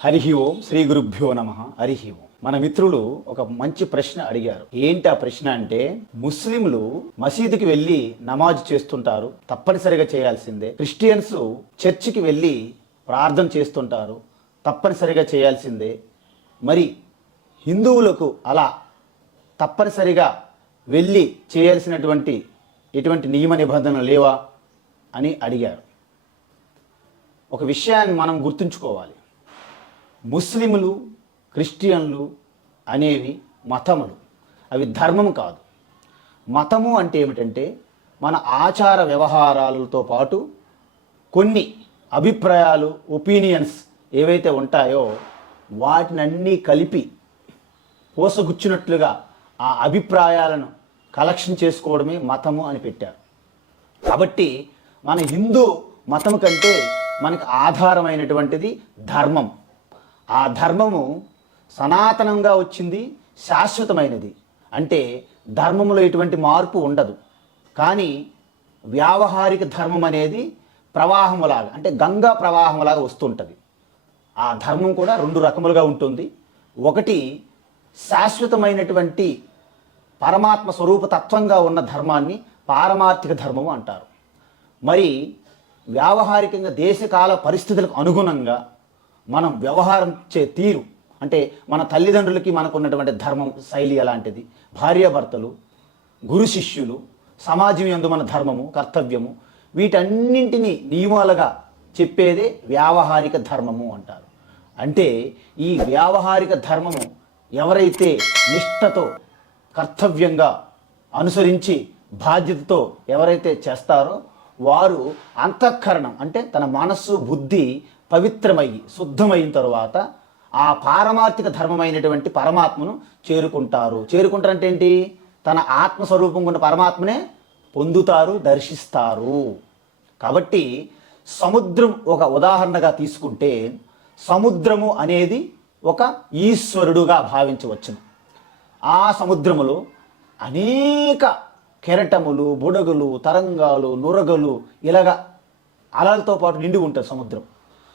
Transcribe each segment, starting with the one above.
హరి ఓం శ్రీ గురుభ్యో నమ. హరి ఓం. మన మిత్రులు ఒక మంచి ప్రశ్న అడిగారు. ఏంటి ఆ ప్రశ్న అంటే, ముస్లింలు మసీదుకి వెళ్ళి నమాజ్ చేస్తుంటారు, తప్పనిసరిగా చేయాల్సిందే. క్రిస్టియన్స్ చర్చికి వెళ్ళి ప్రార్థన చేస్తుంటారు, తప్పనిసరిగా చేయాల్సిందే. మరి హిందువులకు అలా తప్పనిసరిగా వెళ్ళి చేయాల్సినటువంటి ఎటువంటి నియమ నిబంధనలు లేవా అని అడిగారు. ఒక విషయాన్ని మనం గుర్తుంచుకోవాలి. ముస్లింలు, క్రిస్టియన్లు అనేవి మతములు, అవి ధర్మం కాదు. మతము అంటే ఏమిటంటే మన ఆచార వ్యవహారాలతో పాటు కొన్ని అభిప్రాయాలు, ఒపీనియన్స్ ఏవైతే ఉంటాయో వాటినన్నీ కలిపి పోసగుచ్చినట్లుగా ఆ అభిప్రాయాలను కలెక్షన్ చేసుకోవడమే మతము అని పెట్టారు. కాబట్టి మన హిందూ మతం కంటే మనకు ఆధారమైనటువంటిది ధర్మం. ఆ ధర్మము సనాతనంగా వచ్చింది, శాశ్వతమైనది. అంటే ధర్మంలో ఎటువంటి మార్పు ఉండదు. కానీ వ్యావహారిక ధర్మం అనేది ప్రవాహములాగా, అంటే గంగా ప్రవాహంలాగా వస్తుంటుంది. ఆ ధర్మం కూడా రెండు రకములుగా ఉంటుంది. ఒకటి శాశ్వతమైనటువంటి పరమాత్మ స్వరూప తత్వంగా ఉన్న ధర్మాన్ని పారమార్థిక ధర్మము అంటారు. మరి వ్యావహారికంగా దేశకాల పరిస్థితులకు అనుగుణంగా మనం వ్యవహారం తీరు, అంటే మన తల్లిదండ్రులకి మనకు ఉన్నటువంటి ధర్మం శైలి అలాంటిది. భార్యాభర్తలు, గురు శిష్యులు, సమాజం యందు మన ధర్మము, కర్తవ్యము, వీటన్నింటినీ నియమాలుగా చెప్పేదే వ్యావహారిక ధర్మము అంటారు. అంటే ఈ వ్యావహారిక ధర్మము ఎవరైతే నిష్ఠతో, కర్తవ్యంగా అనుసరించి బాధ్యతతో ఎవరైతే చేస్తారో వారు అంతఃకరణం, అంటే తన మనస్సు, బుద్ధి పవిత్రమయ్యి శుద్ధమైన తరువాత ఆ పారమార్థిక ధర్మమైనటువంటి పరమాత్మను చేరుకుంటారు. చేరుకుంటారంటే ఏంటి? తన ఆత్మస్వరూపంగా ఉన్న పరమాత్మనే పొందుతారు, దర్శిస్తారు. కాబట్టి సముద్రం ఒక ఉదాహరణగా తీసుకుంటే, సముద్రము అనేది ఒక ఈశ్వరుడుగా భావించవచ్చును. ఆ సముద్రములో అనేక కెరటములు, బుడగలు, తరంగాలు, నురగలు, ఇలాగా అలలతో పాటు నిండి ఉంటుంది సముద్రం.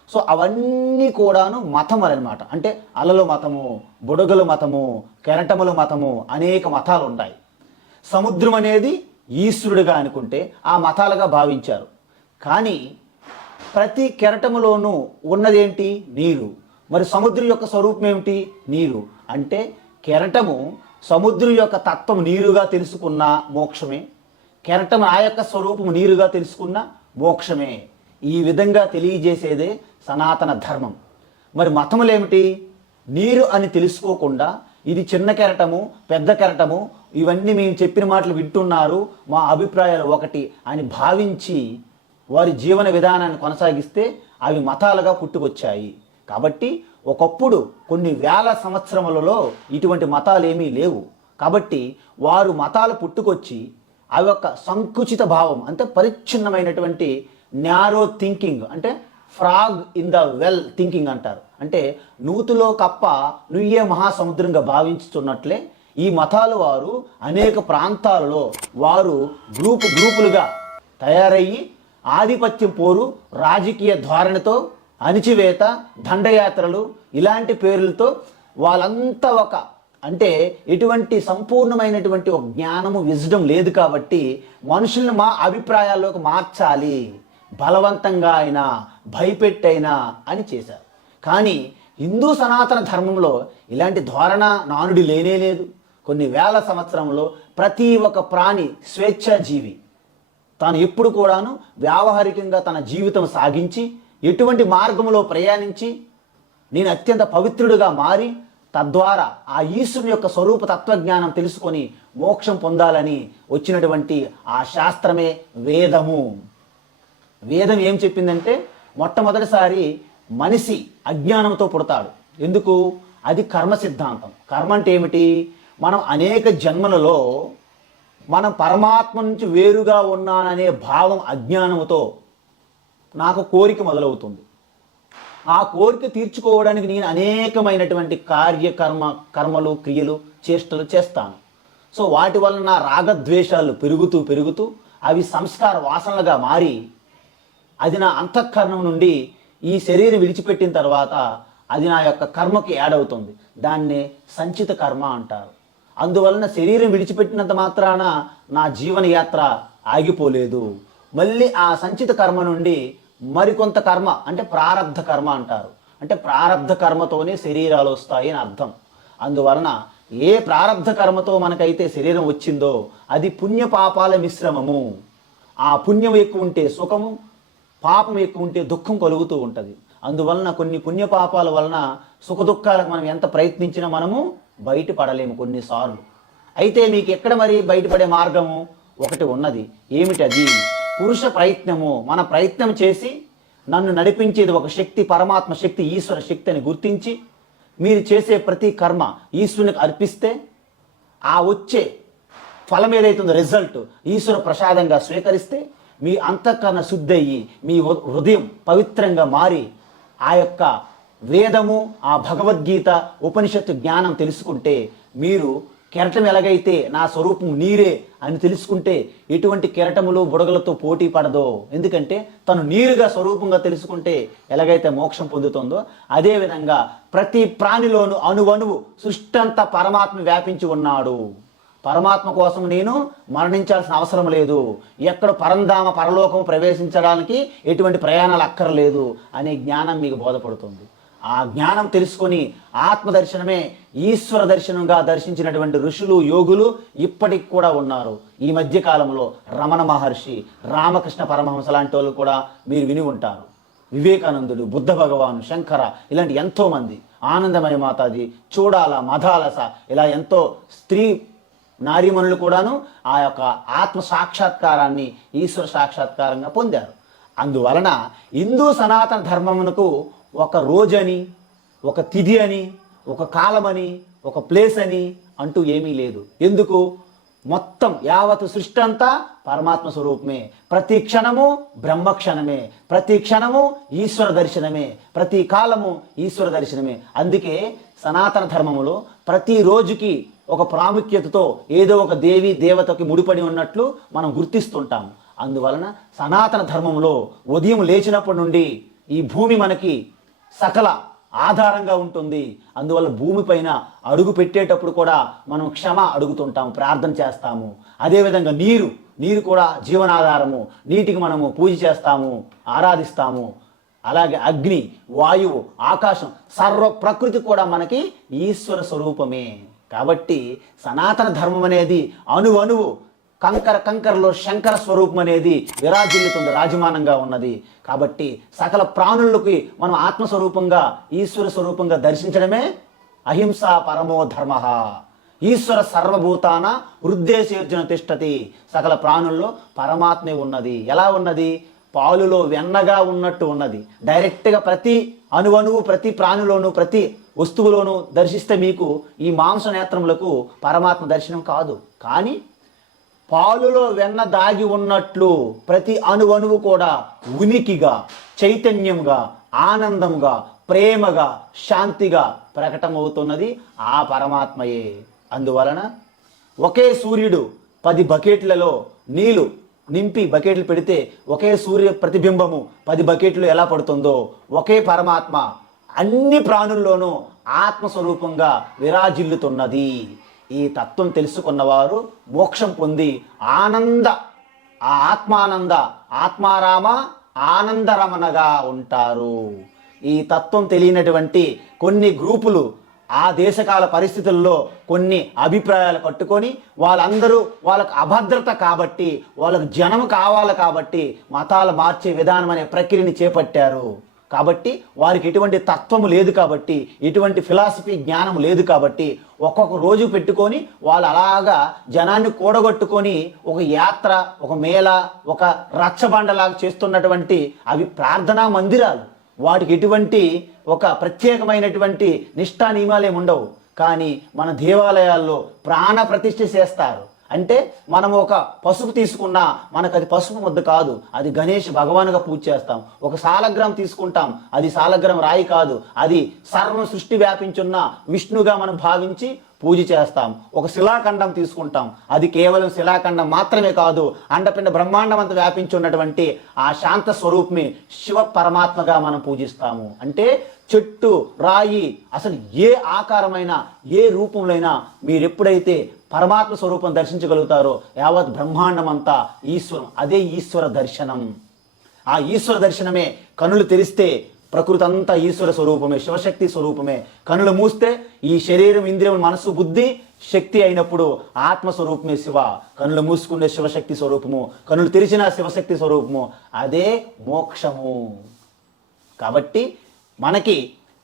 సో అవన్నీ కూడాను మతములు అనమాట. అంటే అలలు మతము, బుడగలు మతము, కెరటముల మతము, అనేక మతాలు ఉంటాయి. సముద్రం అనేది ఈశ్వరుడుగా అనుకుంటే ఆ మతాలుగా భావించారు. కానీ ప్రతి కెరటములోనూ ఉన్నదేంటి? నీరు. మరి సముద్రం యొక్క స్వరూపం ఏమిటి? నీరు. అంటే కెరటము సముద్రం యొక్క తత్వం నీరుగా తెలుసుకున్న మోక్షమే, కెరటం ఆ యొక్క స్వరూపం నీరుగా తెలుసుకున్న మోక్షమే. ఈ విధంగా తెలియజేసేదే సనాతన ధర్మం. మరి మతములేమిటి? నీరు అని తెలుసుకోకుండా ఇది చిన్న కెరటము, పెద్ద కెరటము, ఇవన్నీ మేము చెప్పిన మాటలు వింటున్నారు, మా అభిప్రాయాలు ఒకటి అని భావించి వారి జీవన విధానాన్ని కొనసాగిస్తే అవి మతాలుగా పుట్టుకొచ్చాయి. కాబట్టి ఒకప్పుడు కొన్ని వేల సంవత్సరములలో ఇటువంటి మతాలు ఏమీ లేవు. కాబట్టి వారు మతాలు పుట్టుకొచ్చి అవి ఒక సంకుచిత భావం, అంటే పరిచ్ఛిన్నమైనటువంటి న్యారో థింకింగ్, అంటే frog in the well thinking అంటారు. అంటే నూతులో కప్ప నుయ్యే మహాసముద్రంగా భావించుతున్నట్లే ఈ మతాలు వారు అనేక ప్రాంతాలలో వారు గ్రూపులుగా తయారయ్యి ఆధిపత్యం పోరు, రాజకీయ ధోరణితో, అణిచివేత, దండయాత్రలు ఇలాంటి పేర్లతో వాళ్ళంతా ఒక, అంటే ఎటువంటి సంపూర్ణమైనటువంటి ఒక జ్ఞానము, విజ్డమ్ లేదు. కాబట్టి మనుషుల్ని మా అభిప్రాయాల్లోకి మార్చాలి, బలవంతంగా అయినా భయపెట్టైనా అని చేశారు. కానీ హిందూ సనాతన ధర్మంలో ఇలాంటి ధోరణ, నానుడి లేనే లేదు. కొన్ని వేల సంవత్సరంలో ప్రతి ఒక్క ప్రాణి స్వేచ్ఛాజీవి, తాను ఎప్పుడు కూడాను వ్యావహారికంగా తన జీవితం సాగించి ఎటువంటి మార్గంలో ప్రయాణించి నేను అత్యంత పవిత్రుడిగా మారి తద్వారా ఆ ఈశ్వరుని యొక్క స్వరూప తత్వజ్ఞానం తెలుసుకొని మోక్షం పొందాలని వచ్చినటువంటి ఆ శాస్త్రమే వేదము. వేదం ఏం చెప్పిందంటే, మొట్టమొదటిసారి మనిషి అజ్ఞానంతో పుడతాడు. ఎందుకు? అది కర్మ సిద్ధాంతం. కర్మ అంటే ఏమిటి? మనం అనేక జన్మలలో మనం పరమాత్మ నుంచి వేరుగా ఉన్నాననే భావం, అజ్ఞానముతో నాకు కోరిక మొదలవుతుంది. ఆ కోరిక తీర్చుకోవడానికి నేను అనేకమైనటువంటి కర్మలు, క్రియలు, చేష్టలు చేస్తాను. సో వాటి వల్ల నా రాగద్వేషాలు పెరుగుతూ అవి సంస్కార వాసనలుగా మారి అది నా అంతఃకరణం నుండి ఈ శరీరం విడిచిపెట్టిన తర్వాత అది నా యొక్క కర్మకి యాడ్ అవుతుంది. దాన్నే సంచిత కర్మ అంటారు. అందువలన శరీరం విడిచిపెట్టినంత మాత్రాన నా జీవన యాత్ర ఆగిపోలేదు. మళ్ళీ ఆ సంచిత కర్మ నుండి మరికొంత కర్మ అంటే ప్రారబ్ధ కర్మ అంటారు. అంటే ప్రారబ్ధ కర్మతోనే శరీరాలు వస్తాయి అని అర్థం. అందువలన ఏ ప్రారబ్ధ కర్మతో మనకైతే శరీరం వచ్చిందో అది పుణ్య పాపాల మిశ్రమము. ఆ పుణ్యం ఎక్కువ ఉంటే సుఖము, పాపం ఎక్కువ ఉంటే దుఃఖం కలుగుతూ ఉంటుంది. అందువలన కొన్ని పుణ్యపాపాల వలన సుఖ దుఃఖాలకు మనం ఎంత ప్రయత్నించినా మనము బయటపడలేము కొన్నిసార్లు. అయితే మీకు ఎక్కడ మరి బయటపడే మార్గము ఒకటి ఉన్నది. ఏమిటది? పురుష ప్రయత్నము. మన ప్రయత్నం చేసి నన్ను నడిపించేది ఒక శక్తి, పరమాత్మ శక్తి, ఈశ్వర శక్తి అని గుర్తించి మీరు చేసే ప్రతి కర్మ ఈశ్వరునికి అర్పిస్తే ఆ వచ్చే ఫలం ఏదైతుందో రిజల్ట్ ఈశ్వర ప్రసాదంగా స్వీకరిస్తే మీ అంతఃకరణ శుద్ధి అయ్యి మీ హృదయం పవిత్రంగా మారి ఆ యొక్క వేదము, ఆ భగవద్గీత, ఉపనిషత్తు జ్ఞానం తెలుసుకుంటే మీరు కెరటం ఎలాగైతే నా స్వరూపం నీరే అని తెలుసుకుంటే ఎటువంటి కెరటములు బుడగలతో పోటీ పడదో. ఎందుకంటే తను నీరుగా స్వరూపంగా తెలుసుకుంటే ఎలాగైతే మోక్షం పొందుతుందో అదేవిధంగా ప్రతి ప్రాణిలోనూ అణువణువు సృష్టి అంతా పరమాత్మ వ్యాపించి ఉన్నాడు. పరమాత్మ కోసం నేను మరణించాల్సిన అవసరం లేదు, ఎక్కడ పరంధామ పరలోకం ప్రవేశించడానికి ఎటువంటి ప్రయాణాలు అక్కర్లేదు అనే జ్ఞానం మీకు బోధపడుతుంది. ఆ జ్ఞానం తెలుసుకొని ఆత్మదర్శనమే ఈశ్వర దర్శనంగా దర్శించినటువంటి ఋషులు, యోగులు ఇప్పటికి కూడా ఉన్నారు. ఈ మధ్య కాలంలో రమణ మహర్షి, రామకృష్ణ పరమహంస లాంటి వాళ్ళు కూడా మీరు విని ఉంటారు. వివేకానందుడు, బుద్ధ భగవాను, శంకర ఇలాంటి ఎంతోమంది, ఆనందమయ మాతాజీ, చూడాల, మధాలస ఇలా ఎంతో స్త్రీ నారీమణులు కూడాను ఆ యొక్క ఆత్మ సాక్షాత్కారాన్ని ఈశ్వర సాక్షాత్కారంగా పొందారు. అందువలన హిందూ సనాతన ధర్మమునకు ఒక రోజని, ఒక తిథి అని, ఒక కాలమని, ఒక ప్లేస్ అని అంటూ ఏమీ లేదు. ఎందుకు? మొత్తం యావత్ సృష్టి అంతా పరమాత్మ స్వరూపమే. ప్రతి క్షణము బ్రహ్మక్షణమే, ప్రతి క్షణము ఈశ్వర దర్శనమే, ప్రతి కాలము ఈశ్వర దర్శనమే. అందుకే సనాతన ధర్మములో ప్రతి రోజుకి ఒక ప్రాముఖ్యతతో ఏదో ఒక దేవి దేవతకి ముడిపడి ఉన్నట్లు మనం గుర్తిస్తుంటాము. అందువలన సనాతన ధర్మంలో ఉదయం లేచినప్పటి నుండి ఈ భూమి మనకి సకల ఆధారంగా ఉంటుంది. అందువల్ల భూమిపైన అడుగు పెట్టేటప్పుడు కూడా మనం క్షమ అడుగుతుంటాము, ప్రార్థన చేస్తాము. అదేవిధంగా నీరు కూడా జీవనాధారము, నీటికి మనము పూజ చేస్తాము, ఆరాధిస్తాము. అలాగే అగ్ని, వాయువు, ఆకాశం, సర్వ ప్రకృతి కూడా మనకి ఈశ్వర స్వరూపమే. కాబట్టి సనాతన ధర్మం అనేది అణువణువు కంకరలో శంకర స్వరూపం అనేది విరాజిల్లుతుంది, రాజమానంగా ఉన్నది. కాబట్టి సకల ప్రాణులకి మనం ఆత్మస్వరూపంగా ఈశ్వర స్వరూపంగా దర్శించడమే అహింసా పరమో ధర్మ. ఈశ్వర సర్వభూతాన హృద్దేశేర్జున తిష్టతి. సకల ప్రాణుల్లో పరమాత్మే ఉన్నది. ఎలా ఉన్నది? పాలులో వెన్నగా ఉన్నట్టు ఉన్నది. డైరెక్ట్గా ప్రతి అణువణువు, ప్రతి ప్రాణిలోను, ప్రతి వస్తువులోనూ దర్శిస్తే మీకు ఈ మాంస నేత్రములకు పరమాత్మ దర్శనం కాదు. కానీ పాలులో వెన్న దాగి ఉన్నట్లు ప్రతి అణువణువు కూడా ఉనికిగా, చైతన్యంగా, ఆనందంగా, ప్రేమగా, శాంతిగా ప్రకటమవుతున్నది ఆ పరమాత్మయే. అందువలన ఒకే సూర్యుడు 10 బకెట్లలో నీళ్లు నింపి బకెట్లు పెడితే ఒకే సూర్య ప్రతిబింబము 10 బకెట్లు ఎలా పడుతుందో ఒకే పరమాత్మ అన్ని ప్రాణుల్లోనూ ఆత్మస్వరూపంగా విరాజిల్లుతున్నది. ఈ తత్వం తెలుసుకున్నవారు మోక్షం పొంది ఆత్మారామ ఆనందరమణగా ఉంటారు. ఈ తత్వం తెలియనటువంటి కొన్ని గ్రూపులు ఆ దేశకాల పరిస్థితుల్లో కొన్ని అభిప్రాయాలు కట్టుకొని వాళ్ళందరూ వాళ్ళకు అభద్రత కాబట్టి, వాళ్ళకు జనం కావాలి కాబట్టి మతాలు మార్చే విధానం అనే ప్రక్రియని చేపట్టారు. కాబట్టి వారికి ఎటువంటి తత్వము లేదు కాబట్టి, ఎటువంటి ఫిలాసఫీ జ్ఞానం లేదు కాబట్టి ఒక్కొక్క రోజు పెట్టుకొని వాళ్ళు అలాగా జనాన్ని కూడగొట్టుకొని ఒక యాత్ర, ఒక మేళ, ఒక రచ్చబండలాగా చేస్తున్నటువంటి అవి ప్రార్థనా మందిరాలు. వాటికి ఎటువంటి ఒక ప్రత్యేకమైనటువంటి నిష్ఠా నియమాలేమి ఉండవు. కానీ మన దేవాలయాల్లో ప్రాణ ప్రతిష్ఠ చేస్తారు. అంటే మనం ఒక పసుపు తీసుకున్నా మనకు అది పసుపు ముద్ద కాదు, అది గణేష్ భగవానుగా పూజ చేస్తాం. ఒక సాలగ్రామ్ తీసుకుంటాం, అది సాలగ్రామ్ రాయి కాదు, అది సర్వం సృష్టి వ్యాపించున్న విష్ణుగా మనం భావించి పూజ చేస్తాం. ఒక శిలాఖండం తీసుకుంటాం, అది కేవలం శిలాఖండం మాత్రమే కాదు, అండపిండ బ్రహ్మాండం అంతా వ్యాపించి ఉన్నటువంటి ఆ శాంత స్వరూపమే శివ పరమాత్మగా మనం పూజిస్తాము. అంటే చెట్టు, రాయి, అసలు ఏ ఆకారమైనా ఏ రూపంలోనైనా మీరు ఎప్పుడైతే పరమాత్మ స్వరూపం దర్శించగలుగుతారో యావత్ బ్రహ్మాండం అంతా ఈశ్వరం, అదే ఈశ్వర దర్శనం. ఆ ఈశ్వర దర్శనమే కనులు తెరిస్తే ప్రకృతి అంతా ఈశ్వర స్వరూపమే, శివశక్తి స్వరూపమే. కనులు మూస్తే ఈ శరీరం, ఇంద్రియం, మనసు, బుద్ధి శక్తి అయినప్పుడు ఆత్మస్వరూపమే శివ. కనులు మూసుకునే శివశక్తి స్వరూపము, కనులు తెరిచిన శివశక్తి స్వరూపము, అదే మోక్షము. కాబట్టి మనకి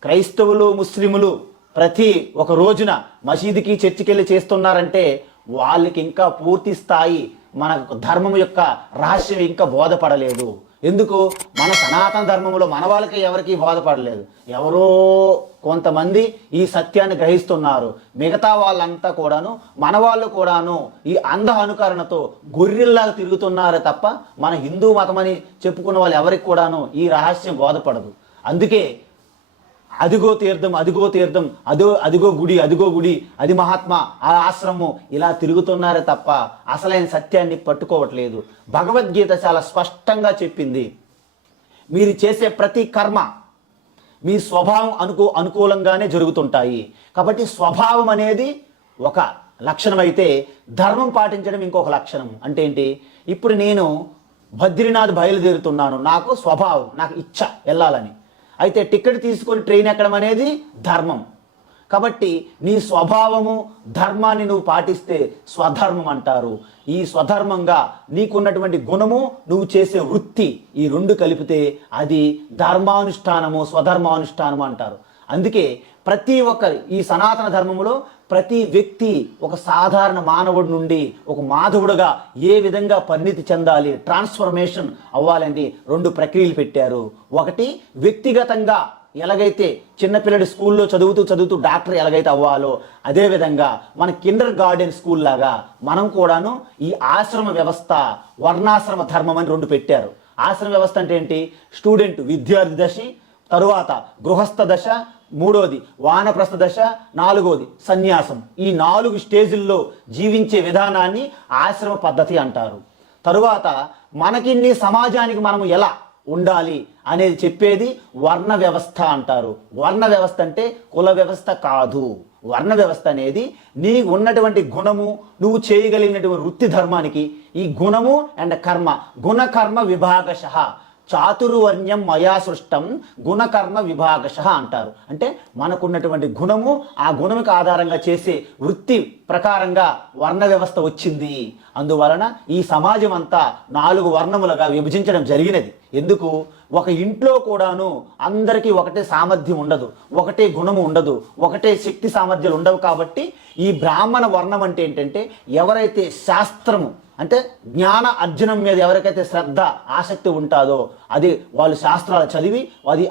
క్రైస్తవులు, ముస్లిములు ప్రతి ఒక రోజున మసీదుకి, చర్చికి వెళ్ళి చేస్తున్నారంటే వాళ్ళకి ఇంకా పూర్తి స్థాయి మన ధర్మం యొక్క రహస్యం ఇంకా బోధపడలేదు. ఎందుకు? మన సనాతన ధర్మంలో మన వాళ్ళకి ఎవరికి బోధపడలేదు. ఎవరో కొంతమంది ఈ సత్యాన్ని గ్రహిస్తున్నారు. మిగతా వాళ్ళంతా కూడాను, మన వాళ్ళు కూడాను ఈ అంధ అనుకరణతో గొర్రెల్లాగా తిరుగుతున్నారే తప్ప మన హిందూ మతమని చెప్పుకున్న వాళ్ళు ఎవరికి కూడాను ఈ రహస్యం బోధపడదు. అందుకే అదిగో తీర్థం, అదిగో తీర్థం, అదిగో గుడి, అదిగో గుడి, అది మహాత్మా, ఆ ఆశ్రమం, ఇలా తిరుగుతున్నారే తప్ప అసలైన సత్యాన్ని పట్టుకోవట్లేదు. భగవద్గీత చాలా స్పష్టంగా చెప్పింది, మీరు చేసే ప్రతి కర్మ మీ స్వభావం అనుకూలంగానే జరుగుతుంటాయి. కాబట్టి స్వభావం అనేది ఒక లక్షణం అయితే ధర్మం పాటించడం ఇంకొక లక్షణం. అంటే ఏంటి? ఇప్పుడు నేను బద్రీనాథ్ బయలుదేరుతున్నాను, నాకు స్వభావం, నాకు ఇచ్చ వెళ్ళాలని. అయితే టికెట్ తీసుకొని ట్రైన్ ఎక్కడం అనేది ధర్మం. కాబట్టి నీ స్వభావము, ధర్మాన్ని నువ్వు పాటిస్తే స్వధర్మం అంటారు. ఈ స్వధర్మంగా నీకున్నటువంటి గుణము, నువ్వు చేసే వృత్తి, ఈ రెండు కలిపితే అది ధర్మానుష్ఠానము, స్వధర్మానుష్ఠానము అంటారు. అందుకే ప్రతి ఒక్కరి ఈ సనాతన ధర్మంలో ప్రతి వ్యక్తి ఒక సాధారణ మానవుడి నుండి ఒక మాధవుడుగా ఏ విధంగా పరిణితి చెందాలి, ట్రాన్స్ఫర్మేషన్ అవ్వాలని రెండు ప్రక్రియలు పెట్టారు. ఒకటి వ్యక్తిగతంగా ఎలాగైతే చిన్నపిల్లడి స్కూల్లో చదువుతూ డాక్టర్ ఎలాగైతే అవ్వాలో అదేవిధంగా మన కిండర్ గార్డెన్ స్కూల్ లాగా మనం కూడాను ఈ ఆశ్రమ వ్యవస్థ, వర్ణాశ్రమ ధర్మం అని రెండు పెట్టారు. ఆశ్రమ వ్యవస్థ అంటే ఏంటి? స్టూడెంట్, విద్యార్థి దశ, తరువాత గృహస్థ దశ, మూడోది వానప్రస్థ దశ, నాలుగోది సన్యాసం. ఈ 4 స్టేజుల్లో జీవించే విధానాన్ని ఆశ్రమ పద్ధతి అంటారు. తరువాత మనకిన్ని సమాజానికి మనము ఎలా ఉండాలి అనేది చెప్పేది వర్ణ వ్యవస్థ అంటారు. వర్ణ వ్యవస్థ అంటే కుల వ్యవస్థ కాదు. వర్ణ వ్యవస్థ అనేది నీకు ఉన్నటువంటి గుణము, నువ్వు చేయగలిగినటువంటి వృత్తి ధర్మానికి ఈ గుణము అండ్ కర్మ, గుణకర్మ విభాగశః, చాతుర్వర్ణ్యం మయా సృష్టం గుణకర్మ విభాగశః అంటారు. అంటే మనకున్నటువంటి గుణము, ఆ గుణముకి ఆధారంగా చేసే వృత్తి ప్రకారంగా వర్ణ వ్యవస్థ వచ్చింది. అందువలన ఈ సమాజం అంతా 4 వర్ణములుగా విభజించడం జరిగినది. ఎందుకు? ఒక ఇంట్లో కూడాను అందరికీ ఒకటే సామర్థ్యం ఉండదు, ఒకటే గుణము ఉండదు, ఒకటే శక్తి సామర్థ్యాలు ఉండవు. కాబట్టి ఈ బ్రాహ్మణ వర్ణం అంటే ఏంటంటే ఎవరైతే శాస్త్రము అంటే జ్ఞాన అర్జనం మీద ఎవరికైతే శ్రద్ధ, ఆసక్తి ఉంటుందో అది వాళ్ళు శాస్త్రాలు చదివి అది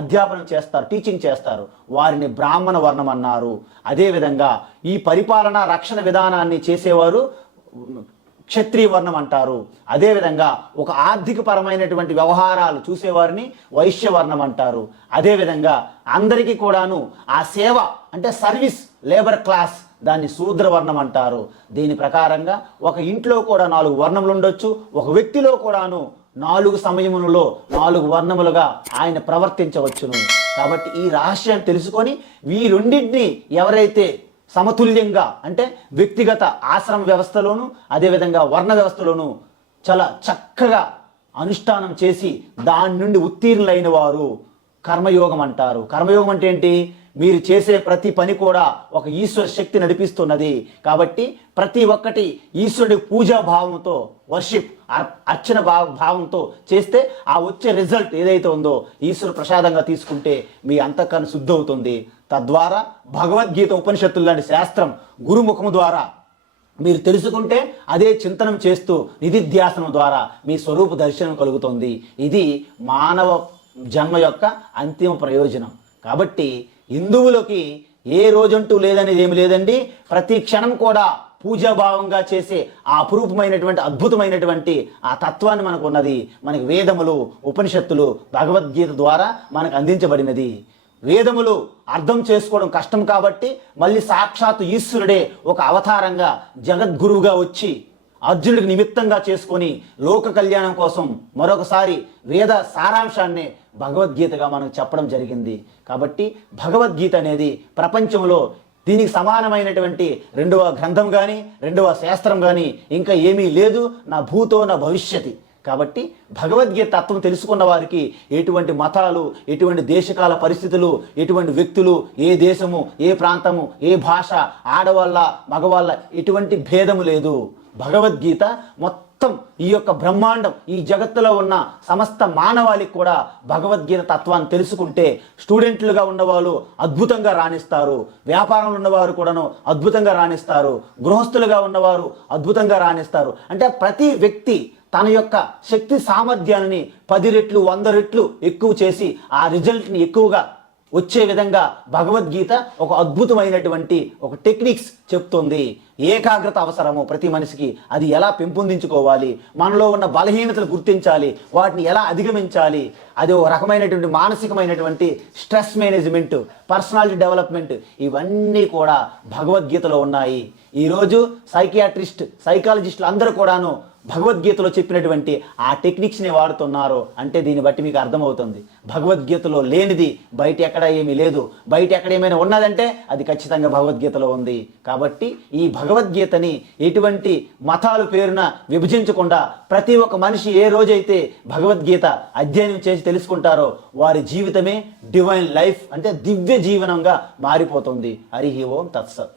అధ్యాపనం చేస్తారు, టీచింగ్ చేస్తారు, వారిని బ్రాహ్మణ వర్ణం అన్నారు. అదేవిధంగా ఈ పరిపాలన, రక్షణ విధానాన్ని చేసేవారు క్షత్రియ వర్ణం అంటారు. అదేవిధంగా ఒక ఆర్థిక పరమైనటువంటి వ్యవహారాలు చూసేవారిని వైశ్య వర్ణం అంటారు. అదేవిధంగా అందరికీ కూడాను ఆ సేవ అంటే సర్వీస్, లేబర్ క్లాస్, దాన్ని శూద్రవర్ణం అంటారు. దీని ప్రకారంగా ఒక ఇంట్లో కూడా 4 వర్ణములు ఉండొచ్చు, ఒక వ్యక్తిలో కూడాను 4 సమయములలో 4 వర్ణములుగా ఆయన ప్రవర్తించవచ్చును. కాబట్టి ఈ రహస్యాన్ని తెలుసుకొని ఈ రెండింటిని ఎవరైతే సమతుల్యంగా అంటే వ్యక్తిగత ఆశ్రమ వ్యవస్థలోను అదేవిధంగా వర్ణ వ్యవస్థలోను చాలా చక్కగా అనుష్ఠానం చేసి దాని నుండి ఉత్తీర్ణులైన వారు కర్మయోగం అంటారు. కర్మయోగం అంటే ఏంటి? మీరు చేసే ప్రతి పని కూడా ఒక ఈశ్వర శక్తి నడిపిస్తున్నది. కాబట్టి ప్రతి ఒక్కటి ఈశ్వరుడి పూజా భావంతో, వర్షిప్, అర్చన భావంతో చేస్తే ఆ వచ్చే రిజల్ట్ ఏదైతే ఉందో ఈశ్వర ప్రసాదంగా తీసుకుంటే మీ అంతఃకరణ శుద్ధి అవుతుంది. తద్వారా భగవద్గీత, ఉపనిషత్తులు లాంటి శాస్త్రం గురుముఖము ద్వారా మీరు తెలుసుకుంటే అదే చింతనం చేస్తూ నిధిధ్యాసనం ద్వారా మీ స్వరూప దర్శనం కలుగుతుంది. ఇది మానవ జన్మ యొక్క అంతిమ ప్రయోజనం. కాబట్టి హిందువులకి ఏ రోజంటూ లేదనేది ఏమి లేదండి. ప్రతి క్షణం కూడా పూజాభావంగా చేసే ఆ అపురూపమైనటువంటి అద్భుతమైనటువంటి ఆ తత్వాన్ని మనకు ఉన్నది. మనకి వేదములు, ఉపనిషత్తులు, భగవద్గీత ద్వారా మనకు అందించబడినది. వేదములు అర్థం చేసుకోవడం కష్టం కాబట్టి మళ్ళీ సాక్షాత్తు ఈశ్వరుడే ఒక అవతారంగా జగద్గురువుగా వచ్చి అర్జునుడికి నిమిత్తంగా చేసుకొని లోక కళ్యాణం కోసం మరొకసారి వేద సారాంశాన్ని భగవద్గీతగా మనకు చెప్పడం జరిగింది. కాబట్టి భగవద్గీత అనేది ప్రపంచంలో దీనికి సమానమైనటువంటి రెండవ గ్రంథం కానీ రెండవ శాస్త్రం కానీ ఇంకా ఏమీ లేదు, నా భూతో నా భవిష్యతి. కాబట్టి భగవద్గీత తత్వం తెలుసుకున్న వారికి ఎటువంటి మతాలు, ఎటువంటి దేశకాల పరిస్థితులు, ఎటువంటి వ్యక్తులు, ఏ దేశము, ఏ ప్రాంతము, ఏ భాష, ఆడవాళ్ళ మగవాళ్ళ ఎటువంటి భేదము లేదు. భగవద్గీత మొత్తం ఈ యొక్క బ్రహ్మాండం, ఈ జగత్తులో ఉన్న సమస్త మానవాళికి కూడా భగవద్గీత తత్వాన్ని తెలుసుకుంటే స్టూడెంట్లుగా ఉన్నవాళ్ళు అద్భుతంగా రాణిస్తారు, వ్యాపారంలో ఉన్నవారు కూడాను అద్భుతంగా రాణిస్తారు, గృహస్థులుగా ఉన్నవారు అద్భుతంగా రాణిస్తారు. అంటే ప్రతి వ్యక్తి తన యొక్క శక్తి సామర్థ్యాన్ని 10 రెట్లు 100 రెట్లు ఎక్కువ చేసి ఆ రిజల్ట్ని ఎక్కువగా వచ్చే విధంగా భగవద్గీత ఒక అద్భుతమైనటువంటి ఒక టెక్నిక్స్ చెప్తుంది. ఏకాగ్రత అవసరము ప్రతి మనిషికి, అది ఎలా పెంపొందించుకోవాలి, మనలో ఉన్న బలహీనతలు గుర్తించాలి, వాటిని ఎలా అధిగమించాలి, అది ఒక రకమైనటువంటి మానసికమైనటువంటి స్ట్రెస్ మేనేజ్మెంట్, పర్సనాలిటీ డెవలప్మెంట్, ఇవన్నీ కూడా భగవద్గీతలో ఉన్నాయి. ఈరోజు సైకాలజిస్టులు అందరూ కూడాను భగవద్గీతలో చెప్పినటువంటి ఆ టెక్నిక్స్ని వాడుతున్నారు. అంటే దీన్ని బట్టి మీకు అర్థమవుతుంది భగవద్గీతలో లేనిది బయట ఎక్కడ ఏమీ లేదు. బయట ఎక్కడ ఏమైనా ఉన్నదంటే అది ఖచ్చితంగా భగవద్గీతలో ఉంది. కాబట్టి ఈ భగవద్గీతని ఎటువంటి మతాలు పేరున విభజించకుండా ప్రతి ఒక్క మనిషి ఏ రోజైతే భగవద్గీత అధ్యయనం చేసి తెలుసుకుంటారో వారి జీవితమే డివైన్ లైఫ్, అంటే దివ్య జీవనంగా మారిపోతుంది. హరి ఓం తత్సత్.